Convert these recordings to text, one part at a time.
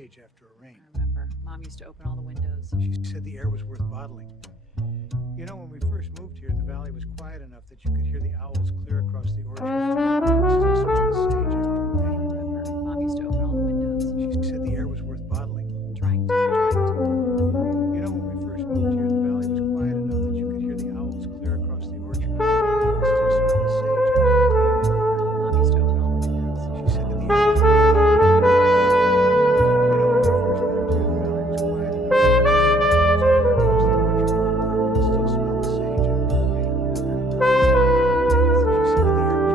sage after a rain. I remember. Mom used to open all the windows. She said the air was worth bottling. You know, when we first moved here, the valley was quiet enough that you could hear the owls clear across the orchard. You could still smell the sage after a rain. I remember. Mom used to open all the windows. She said the air was worth bottling. Trying to. You know, when we first moved here, the valley was quiet enough that you could hear the owls clear across the orchard. You could still smell the sage after a rain. Mom used to open all the windows. She said that the air was worth bottling. You know, when we first moved here, the valley was quiet enough that you could hear the owls clear across the orchard. You could still smell the sage after a rain. She said that the air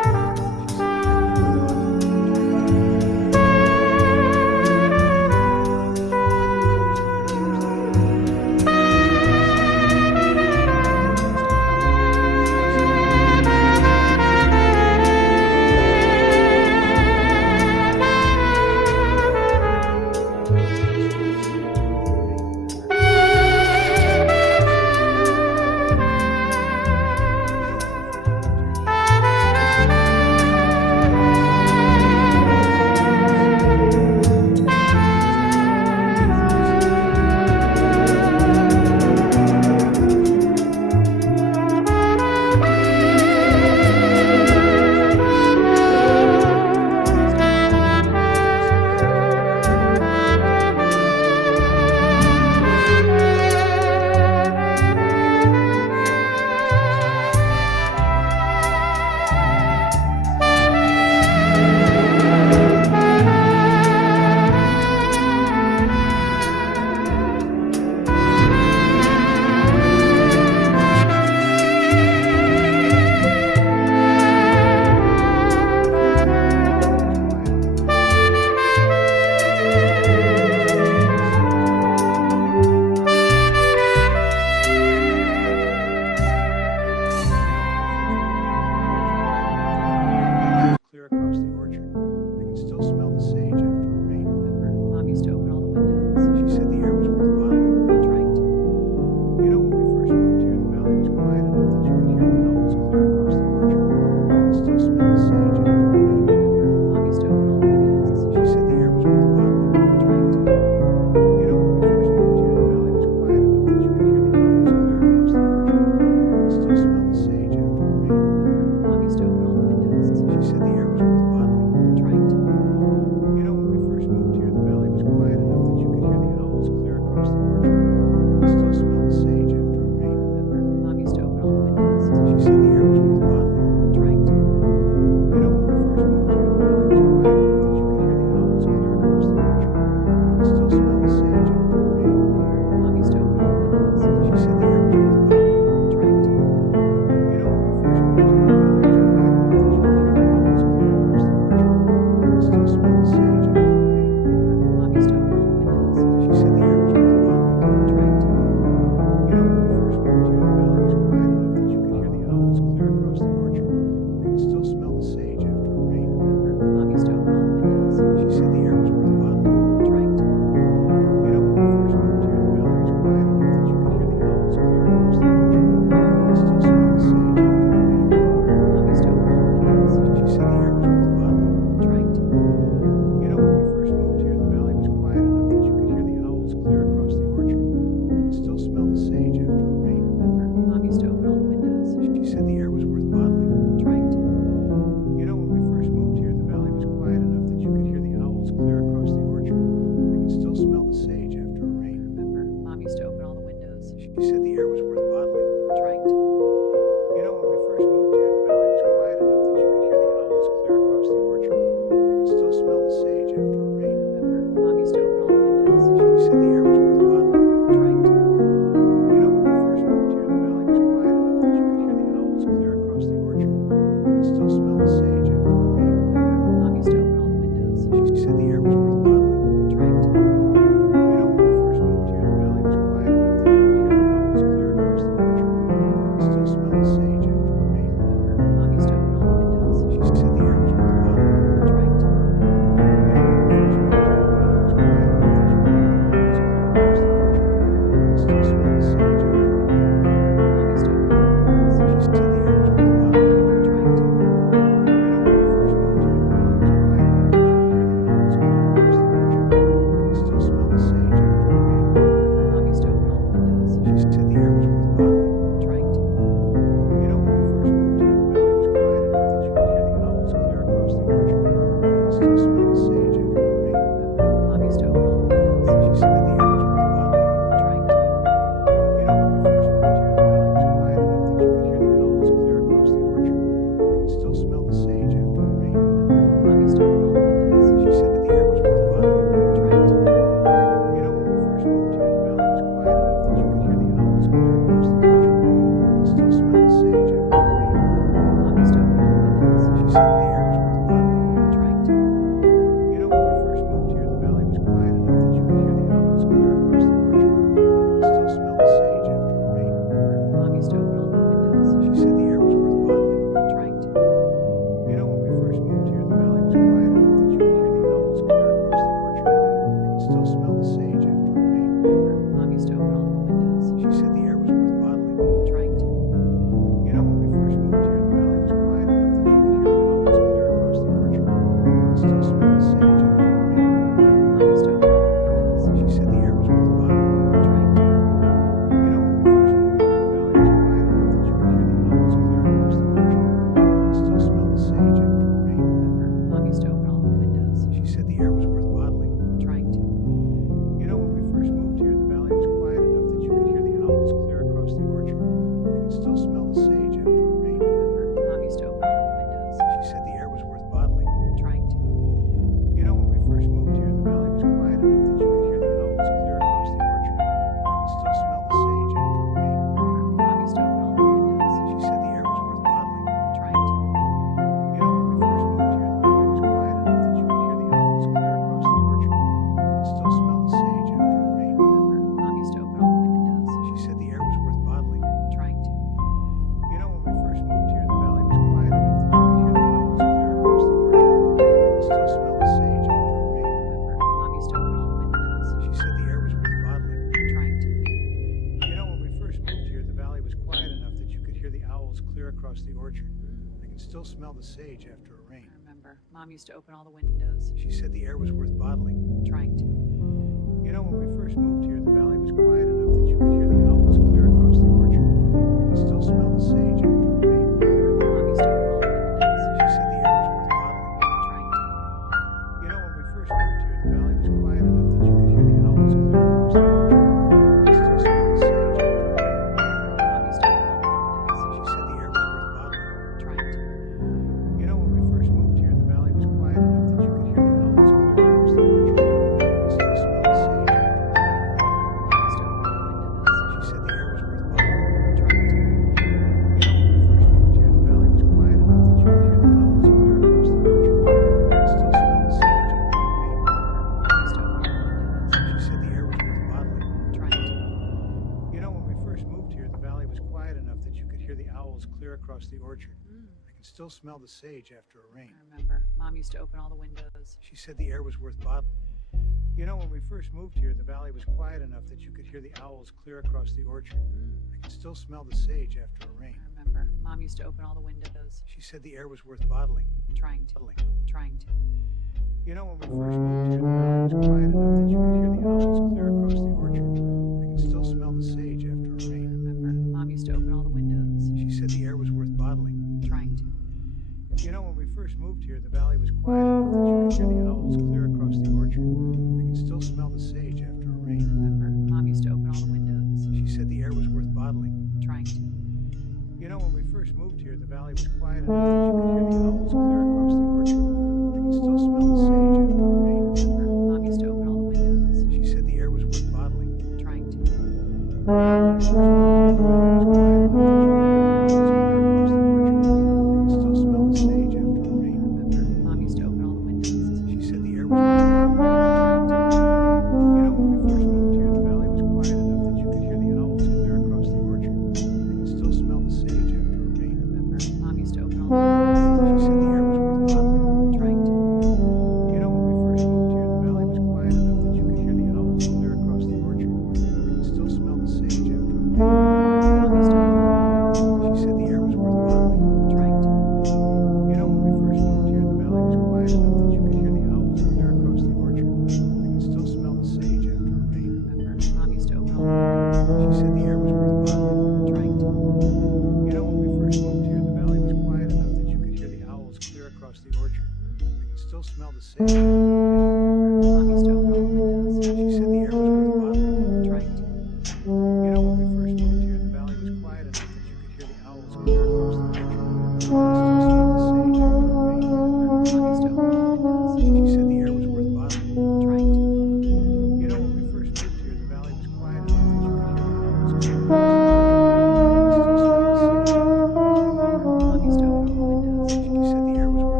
said the air was worth bottling. Trying to. You know, when we first moved here, the valley was quiet enough that you could hear the owls clear across the orchard. I can still smell the sage after a rain. Remember, Mom used to open all the windows. She said the air was worth bottling. Trying to. You know, when we first moved here, the valley was quiet enough that you could hear the owls clear across the orchard. I can still smell the sage after a rain. Remember, Mom used to open all the windows. She said the air was worth bottling. Trying to. You know, when we first moved here, the valley was quiet enough that you could hear the owls clear across the orchard. I can still smell the sage after a rain. Mom used to open all the windows. She said the air was worth bottling. Trying to. You know, when we first moved here, the valley was quiet enough that you could hear the owls clear across the orchard. I can still smell the sage after a rain. Remember, Mom used to open all the windows. She said the air was worth bottling. Trying to. You know, when we first moved here, the valley was quiet enough that you could hear the owls clear across the orchard. I can still smell the sage after a rain. Remember, Mom used to open all the windows. She said the air was worth bottling. Trying to. You know, when we first moved here, the valley was quiet enough that you could hear the owls clear across the orchard. I can still smell the sage after a rain. Remember, Mom used to open all the windows. She said the air was worth bottling. Trying to. You know, when we first moved here, the valley was quiet enough that you could hear the owls clear across the orchard. I can still smell the sage after a rain. Remember, Mom used to open all the windows. She said the air was worth bottling. Trying to. You know, when we first moved here, the valley was quiet enough that you could hear the owls clear across the orchard. I can still smell the sage after a rain. Remember, Mom used to open all the windows. She said the air was worth bottling. Trying to. You know, when we first moved here, the valley was quiet enough that you could hear the owls clear across the orchard. I can still smell the sage after a rain. Remember, Mom used to open all the windows. She said the air was worth bottling. Trying to. You know, when we first moved here, the valley was quiet enough that you could hear the owls clear across the orchard. I can still smell the sage after a rain. Mom used to open all the windows. She said the air was worth bottling. Trying to. You know, when we first moved here, the valley was quiet enough that you could hear the owls clear across the orchard. I can still smell the sage after a rain. Mom used to open all the windows. She said the air was worth bottling. Trying to. You know, when we first moved here, the valley was quiet enough that you could hear the owls clear across the orchard. I can still smell the sage after a rain. Mom used to open all the windows. She said the air was worth bottling. Trying to. You know, when we first moved here, the valley was quiet enough that you could hear the owls clear across the orchard. I can still smell the sage after a rain. Mom used to open all the windows. She said the air was worth bottling. Trying to. You know, when we first moved here, the valley was quiet enough that you could hear the owls clear across the orchard. I can still smell the sage after a rain. I remember, Mom used to open all the windows. She said the air was worth bottling. You know, when we first moved here, the valley was quiet enough that you could hear the owls clear across the orchard. I can still smell the sage after a rain. I remember, Mom used to open all the windows. She said the air was worth bottling. Trying to. Trying to. You know, when we first moved here, the valley was quiet enough that you could hear the owls clear across the orchard. I can still smell the sage after a I rain. remember, Mom used to open all the windows. She said the air was worth bottling. Trying to. You know, when we first moved here, the valley was quiet enough that you could hear the owls clear across the orchard. I can still smell the sage after a I rain. remember, Mom used to open all the windows. She said the air was worth bottling. Trying to. You know, when we first moved here, the valley was quiet enough that you could hear the owls clear across the orchard. I can still smell the sage after a rain. Remember, Mom used to open all the windows. She said the air was worth bottling. Trying to. You know, when we first moved here, the valley was quiet enough that you could hear the owls clear across the orchard. I can still smell the sage after a rain. Remember, Mom used to open all the windows. She said the air was worth bottling. Trying to. You know, when we first moved here, the valley was quiet enough that you could hear the owls clear across the orchard. I can still smell the sage after a rain. Remember, Mom used to open all the windows. She said the air was worth bottling. Trying to. You know, when we first moved here, the valley was quiet enough that you could hear the owls clear across the orchard. I can still smell the sage after a rain. Mom used to open all the windows. She said the air was worth bottling. Trying to. You know, when we first moved here, the valley was quiet enough that you could hear the owls clear across the orchard. I can still smell the sage after a rain. Remember, Mom used to open all the windows. She said the air was worth bottling. Trying to. You know, when we first moved here, the valley was quiet enough that you could hear the owls clear across the orchard. I can still smell the sage after a rain. Remember, Mom used to open all the windows. She said the air was worth bottling. Trying to. You know, when we first moved here, the valley was quiet enough that you could hear the owls clear across the orchard. I can still smell the sage after a rain. Mom used to open all the windows. She said the air was worth bottling. Trying to. You know, when we first moved here, the valley was quiet enough that you could hear the owls clear across the orchard. I can still smell the sage after a rain. Mom used to open all the windows. She said the air was worth bottling. Trying to. You know, when we first moved here, the valley was quiet enough that you could hear the owls clear across the orchard. I can still smell the sage after a rain. Mom used to open all the windows. She said the air was worth bottling.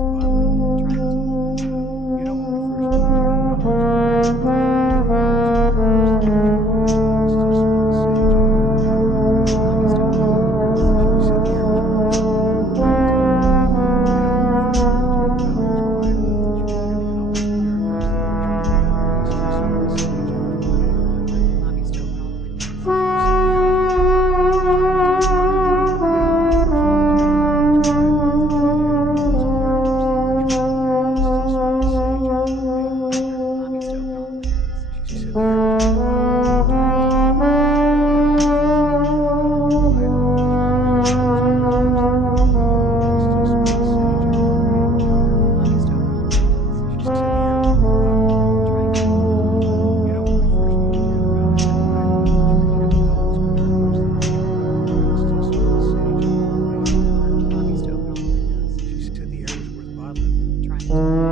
Talking to